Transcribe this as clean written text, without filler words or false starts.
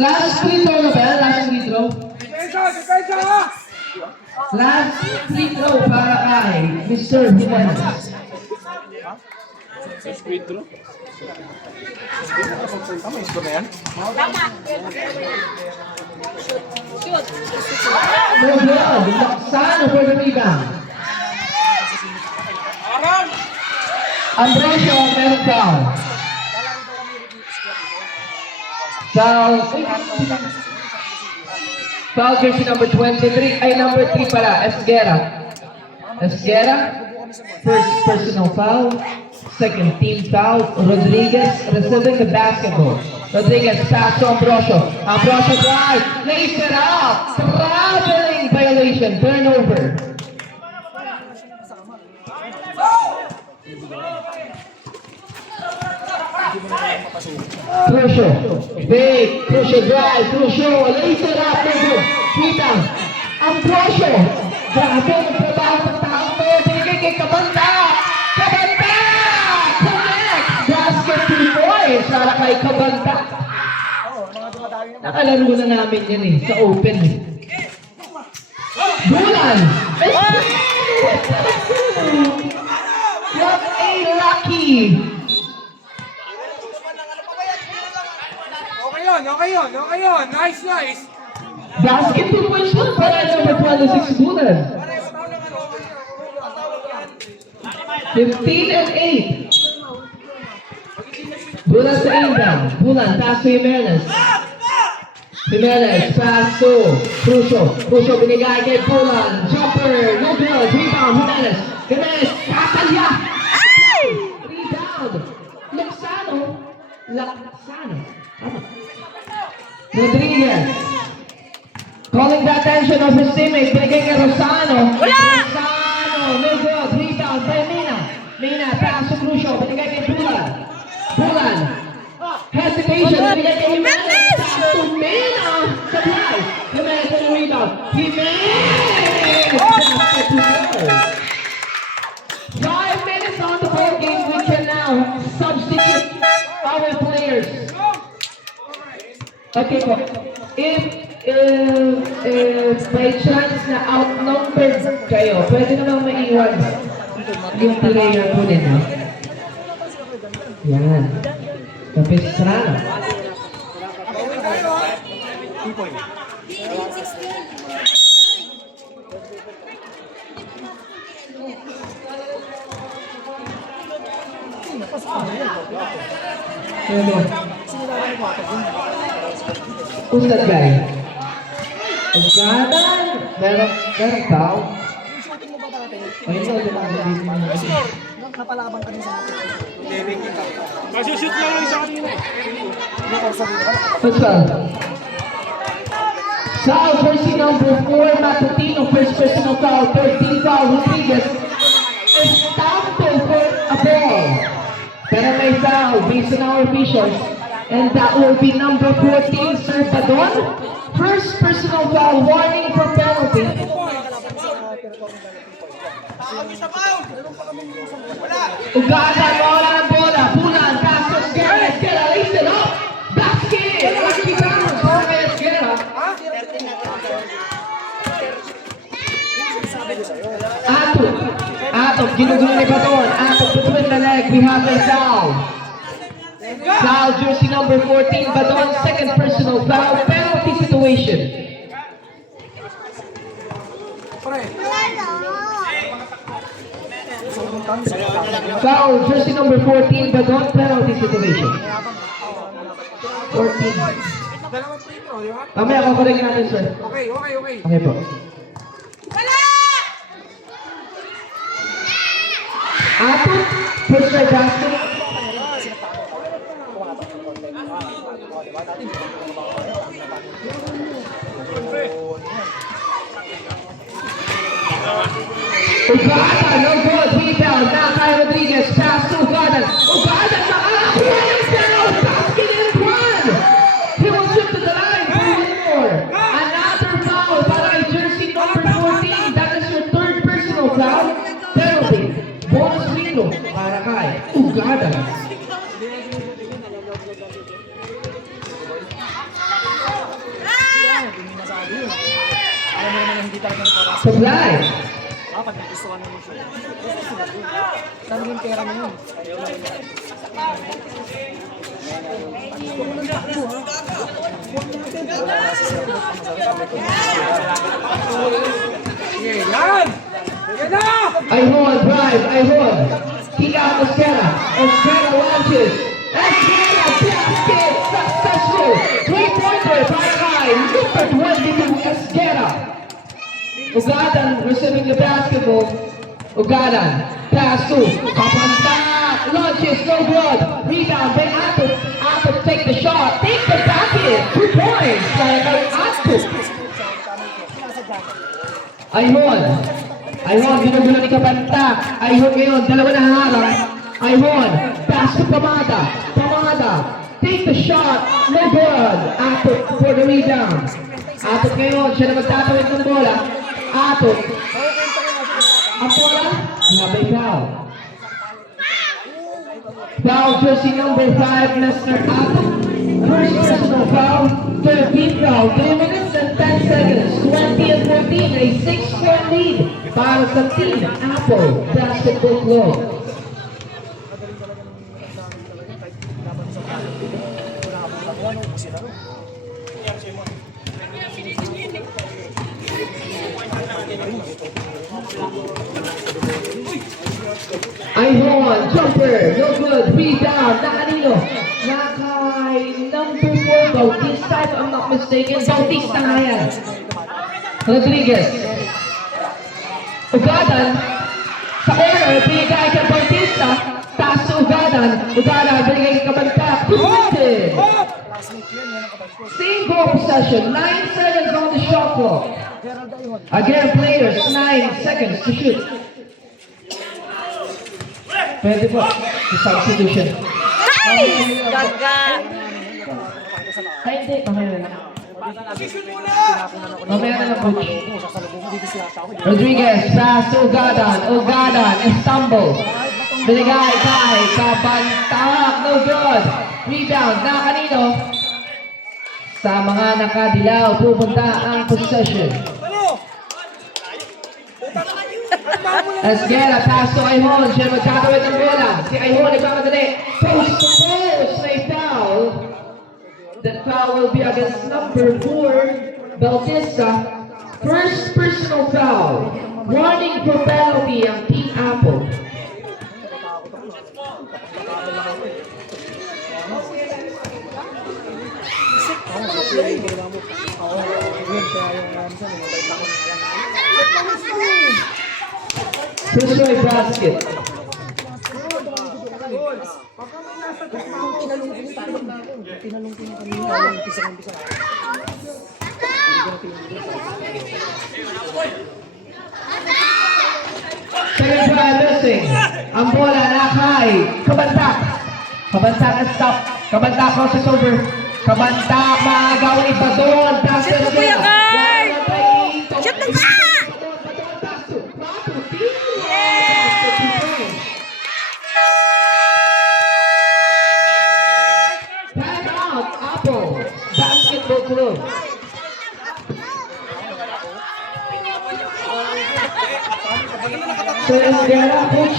Last free throw na ba yan? Last free throw? Last free throw para kay Mr. Jimenez. Free throw? May score na yan? No good. Sano for the rebound. Ambrosio, meron foul. Foul jersey number 23, ay number 3 pala, Esguera. Esguera, first personal foul, second team foul. Rodriguez receiving the basketball. Rodriguez pass to Ambrosio. Ambrosio drive, lays it up, traveling violation, turnover. Crucial, big, crucial drive, crucial, lays it up, no good. Rebound, Ambrosio, grabe, nagtrabaho ng taong to, binigay kay Kabanda, Kabanda, connect, basket 3 points, para kay Kabanda. Nakalaro na namin yan eh, sa open eh. Bulan, what a lucky. Okay yun. Nice. Basket 2 points lang para number 26 Bulan. 15 and 8. Bulan sa inbound. Bulan, pass to Jimenez. Jimenez, pass to Crucio, binigay kay Bulan. Jumper, no good. Rebound, Jimenez, katalya. Rebound. Laksano. Rodriguez. Calling the attention of his teammates. Binigay kay Rosano. Rosano, no good. Rebound by Mina. Mina, pass to Crucio. Binigay kay Bulan. Hesitation. Binigay kay Jimenez. Pass to Mina. Surprise. Jimenez for the rebound. Jimenez. 5 minutes on the ball game. We can now substitute our players. Okay po. If by chance na outnumbered kayo, pwede namang maiwan yung player po nila. Yan. Kapistrano. Who's that guy? Ugada? Meron tao? Ayun na, di ba? Napalabang ka rin sa akin. Masushoot lang yung sa kanina. What's that? Foul, jersey number 4, Matutino, first personal foul, 13 foul, Rodriguez. Estampo for a ball. Pero may foul, based on our officials. And that will be number 14, Sir Badon. First personal foul, warning for penalty. Ugada, wala ng bola. Bulan, pass to Esguera. Esguera, lays it up. Basket! Lucky bounce for Esguera. Atot, ginugulo ni Badon. Atot, between the leg. We have a foul. Foul, jersey number 14, Badon, second personal foul, penalty situation. Foul, jersey number 14, Badon, penalty situation. 14. Mamaya, kukuringin natin, sir. Okay. Okay po. Atot, first try basket. Ugada, no good, rebound, now kay Rodriguez, pass to Ugada, nakakuha ng foul, basket and one! He will shoot to the line, for one more. Another foul para kay jersey number 14, that is your third personal foul, penalty, bonus window para kay Ugada. talaga ng para sa Supply. pag nagustuhan mo siya. Saan yung pera mo yun? Wala na si Sir. Sige, yan! Sige na! Ayhon, drive, Ayhon. Kick out Oscara. Oscara launches. Oscara, basket, successful. Three-pointer, para kay number 22, Oscara. Ugadan receiving the basketball. Ugadan, pass to Kapanta. Launches, no good. Rebound, then Ato take the shot. Take the basket. 2 points. Para kay Ato. Ayhon. Ayhon, ginugulo ni Kapanta. Ayhon ngayon, dalawa na harang. Ayhon, pass to Pamada. Pamada, take the shot. No good. Ato for the rebound. Ato ngayon, siya na magtatawid ng bola. Ato. Ang bola, nabay foul. Foul jersey number 5, Mr. Ato. First personal foul, 13th foul, 3 minutes and 10 seconds, 20 and 14, a 6-point lead para sa Team Apple Basketball Club. Ayhon, jumper, no good, rebound, nakanino, nakay number 4, Bautista, if I'm not mistaken, Bautista nga yan. Rodriguez. Ugadan, sa corner, binigay kay Bautista, taas sa Ugadan, Ugadan, binigay kay Kabanta, prevented. Same ball possession, 9 seconds on the shot clock. Again, players, 9 seconds to shoot. Pwede po, the substitution. Nice! Gaga! Ay, hindi, mamaya na lang. Mamaya na lang, coach. Rodriguez, pass to Ugadan, Ugadan, Istanbul. Binigay kay Kabantak, no good. Rebound, na kanino? Sa mga nakadilaw, pupunta ang possession. Esguera, pass to Ayhon. Siya magkakawit ng bola. Si Ayhon, nagmamadali. Post to post, may foul. That foul will be against number 4, Bautista. First personal foul. Warning for penalty ang Team Apple. Push-away basket. Second try missing. Ang bola na kay Kabantak. Kabantak na stop. Kabantak crosses over. Kabantak maagaw ni Badon. Shoot mo, Kuya Carl! Shoot mo ba? Time out, Apple Basketball Club. So, Coach